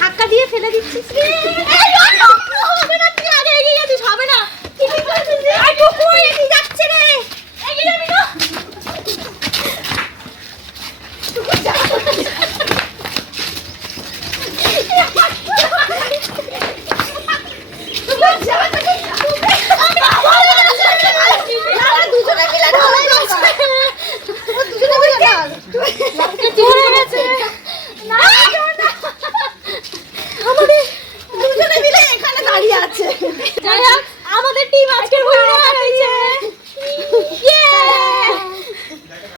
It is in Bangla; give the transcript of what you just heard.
ধাক্কা দিয়ে ফেলে দিচ্ছিস রে। হবে না, তুই আগে এগিয়ে গেছিস, হবে না। যাচ্ছে রে, এগিয়ে যাবি না। আমাদের দুজনে মিলে এখানে দাঁড়িয়ে আছে।